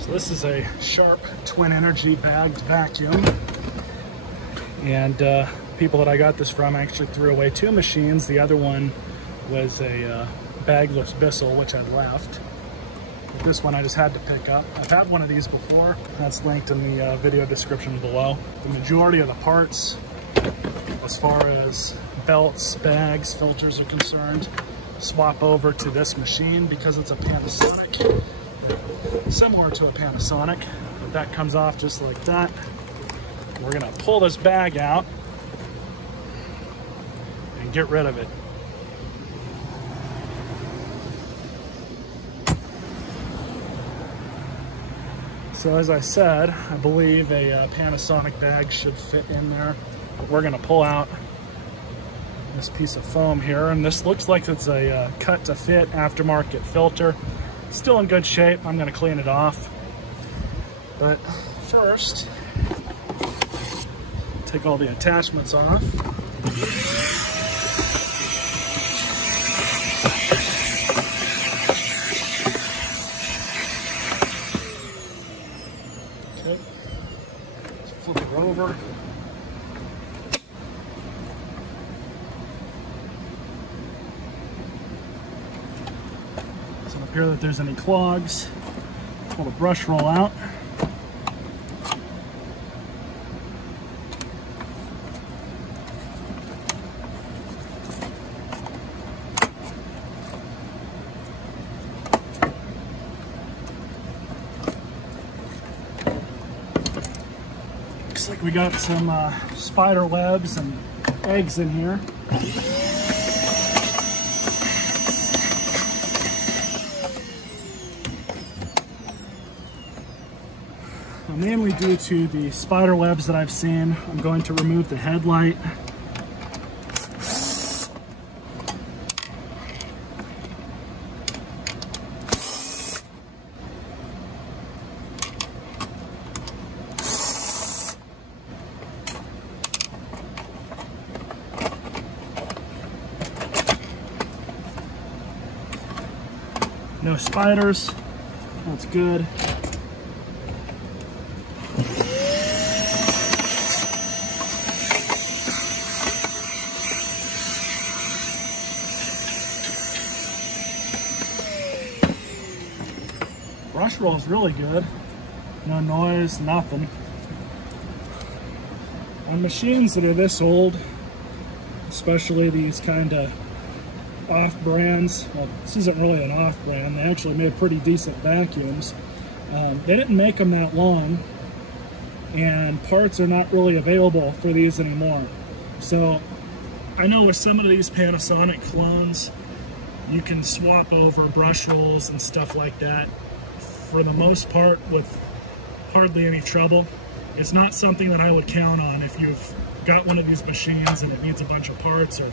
So this is a Sharp Twin Energy bagged vacuum. And people that I got this from actually threw away 2 machines. The other one was a bagless Bissell, which I'd left. But this one I just had to pick up. I've had one of these before. That's linked in the video description below. The majority of the parts, as far as belts, bags, filters are concerned, swap over to this machine because it's a Panasonic, similar to a Panasonic, but that comes off just like that. We're gonna pull this bag out and get rid of it. So as I said, I believe a Panasonic bag should fit in there, but we're gonna pull out this piece of foam here, and this looks like it's a cut to fit aftermarket filter. Still in good shape. I'm gonna clean it off. But first, take all the attachments off. Okay, let's flip it over. Doesn't appear that there's any clogs. Pull the brush roll out. Looks like we got some spider webs and eggs in here. Mainly due to the spider webs that I've seen, I'm going to remove the headlight. No spiders, that's good. Brush roll is really good. No noise, nothing. On machines that are this old, especially these kind of off-brands, well, this isn't really an off-brand, they actually made pretty decent vacuums. They didn't make them that long, and parts are not really available for these anymore. So I know with some of these Panasonic clones, you can swap over brush rolls and stuff like that for the most part with hardly any trouble. It's not something that I would count on if you've got one of these machines and it needs a bunch of parts, or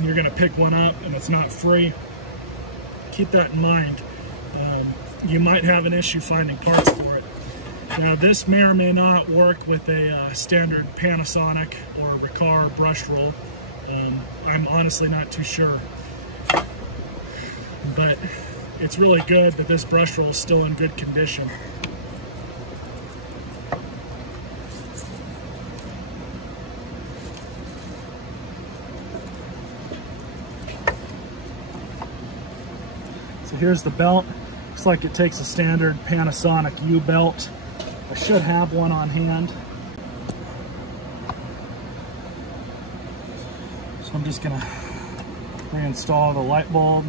you're gonna pick one up and it's not free. Keep that in mind. You might have an issue finding parts for it. Now this may or may not work with a standard Panasonic or Riccar brush roll. I'm honestly not too sure. But it's really good that this brush roll is still in good condition. So here's the belt. Looks like it takes a standard Panasonic U-belt. I should have one on hand. So I'm just gonna reinstall the light bulb.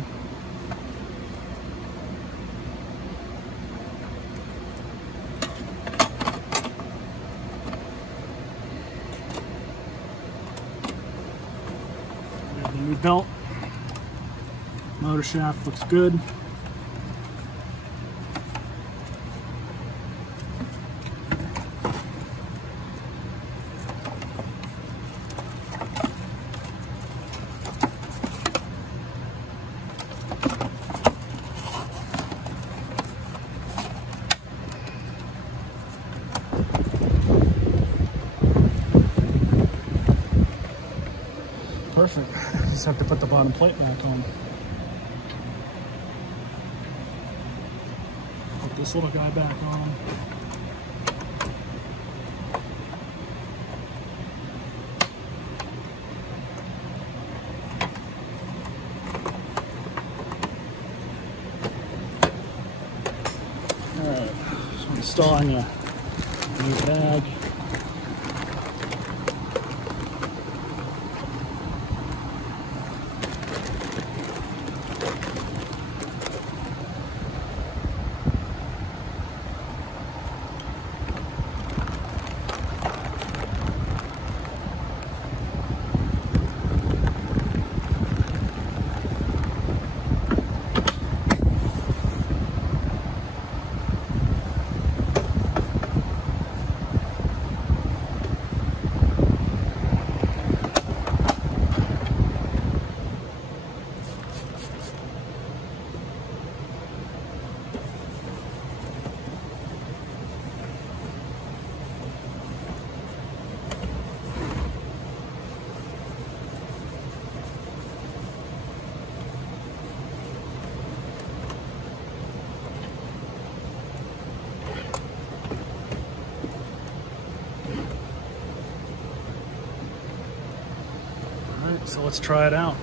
The new belt. Motor shaft looks good. Perfect. Just have to put the bottom plate back on. Put this this little guy back on. Alright, so I'm installing a new bag. So let's try it out.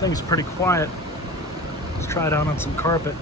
Thing's pretty quiet. Let's try it out on some carpet.